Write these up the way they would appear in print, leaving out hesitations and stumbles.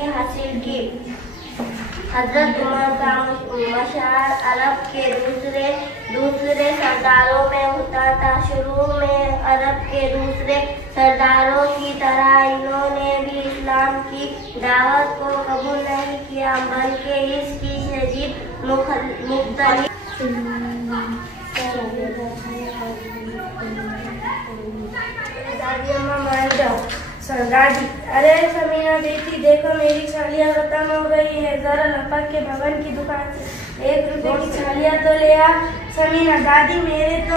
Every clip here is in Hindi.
तरक्की हासिल की। हजरत उमर का मशार अरब के दूसरे सरदारों में होता था। शुरू में अरब के दूसरे सरदारों की तरह इन्होंने भी इस्लाम की दावत को कबूल नहीं किया, बल्कि इसकी शदीद मुख्तलिफ दादी, अरे समीना बेटी देखो मेरी छालियाँ खत्म हो गई है, जरा लपक के भवन की दुकान से 1 रुपए की छालियाँ तो ले आ। समीना, दादी मेरे तो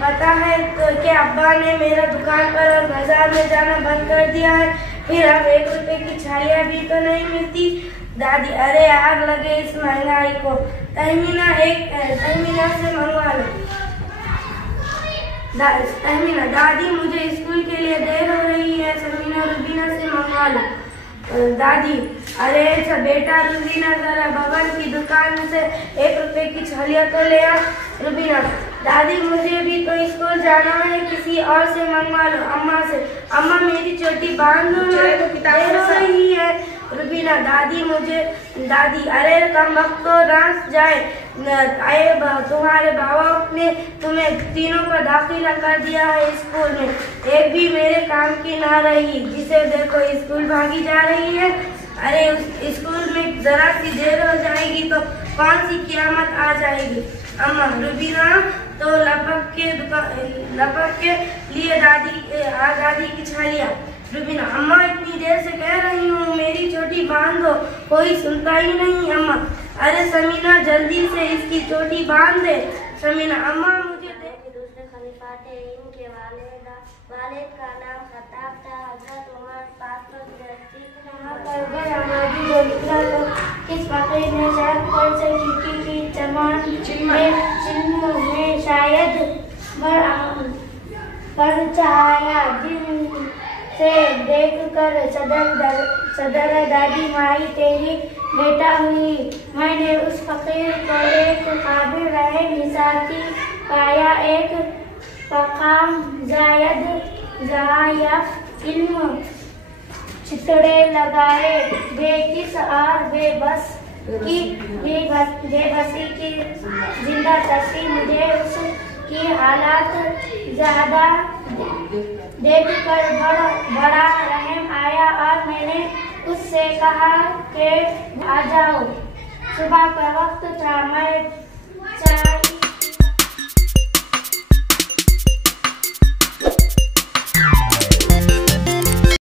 पता है तो कि अब्बा ने मेरा दुकान पर और बाजार में जाना बंद कर दिया है, फिर अब 1 रुपए की छालियाँ भी तो नहीं मिलती। दादी, अरे आग लगे इस महंगाई को, तहमीना से मंगवा लो। तहमीना, दादी मुझे स्कूल के लिए देर हो रही है, समीना रुबीना से मंगवा लो। दादी, अरे बेटा रुबीना जरा भवन की दुकान से 1 रुपए की छालियाँ तो ले आ। रुबीना, दादी मुझे भी तो स्कूल जाना है, किसी और से मंगवा लो, अम्मा से। अम्मा मेरी चोटी बांध दो, देर हो रही है। रुबीना, दादी अरे कम वक्त तो नाच जाए, तुम्हारे बाबा ने तुम्हें तीनों का दाखिला कर दिया है स्कूल में, एक भी मेरे काम की ना रही, जिसे देखो स्कूल भागी जा रही है। अरे उस स्कूल में जरा सी देर हो जाएगी तो कौन सी कियामत आ जाएगी। अम्मा, रुबीना तो लपक के लिए दादी की छालियाँ। रुबीना, अम्मा इतनी देर से कह रही हूँ मेरी चोटी बांध दो, कोई सुनता ही नहीं। अम्मा, अरे समीना जल्दी से इसकी चोटी बांध दे। समीना, अम्मा मुझे दूसरे खलीफा थे, इनके वालिद का नाम खत्ताब था। हजरत उमर पास किस फकीर ने शायद से खिड़की की चिन्हों में शायद परछाया, जिनसे देखकर सदर दादी माई तेरी बेटा हुई। मैंने उस फकीर को एक काबिल रहे निसाती पाया, एक मकाम जाया इल्म चितड़े लगाए, बेकिस और बेबसी की जिंदा तस्वीर। मुझे उसकी हालात ज्यादा देखकर बड़ा रहम आया और मैंने उससे कहा कि आ जाओ। सुबह का वक्त था, मैं